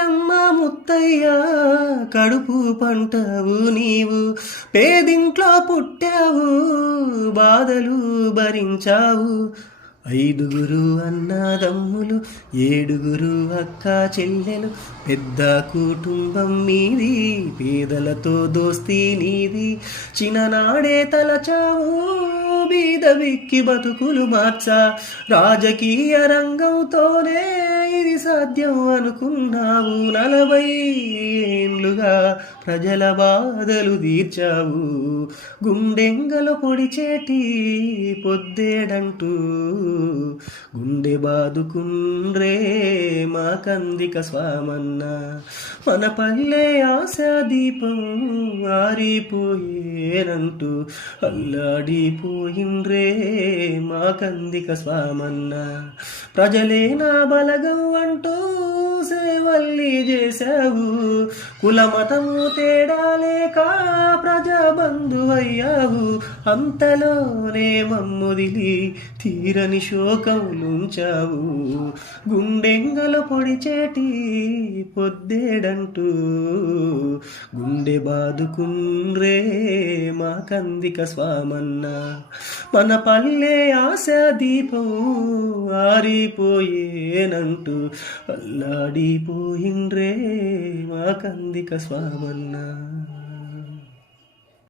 ఐలమ్మ ముత్తయ్య కడుపు పంటవు నీవు, పేదింట్లో పుట్టావు బాధలు భరించావు. 5 అన్నదమ్ములు 7 అక్క చెల్లెలు, పెద్ద కుటుంబం మీది, పేదలతో దోస్తీ నీది. చిన్ననాడే తలచావు బీద విక్కి బతుకులు మార్చా, రాజకీయ రంగంతోనే ఇది సాధ్యం అనుకున్నావు. 40 ఏళ్ళుగా ప్రజల బాధలు తీర్చావు, గుండెంగలు పొడిచేటి పొద్దేడంటూ గుండె బాదుకుండ్రే మా కందిక స్వామన్న. మన పల్లె ఆశా దీపం ఆరిపోయేనంటూ అల్లాడిపోయిండ్రే మా కందిక స్వామన్న. ప్రజలే నా బలగం అంటూ సేవల్ని చేశావు, కులమతము తేడా లేక ప్రజాబంధువయ్యావు. అంతలోనే మమ్ముదిలి తీరని శోకములుంచావు, గుండెంగలు పొడిచేటి పొద్దేడంటూ గుండె బాదుకుండ్రే మా కందిక స్వామన్న. మన పల్లె ఆశా దీపం ఆరిపోయేనంటూ అల్లాడిపోయిండ్రే మా కందిక స్వామన్న.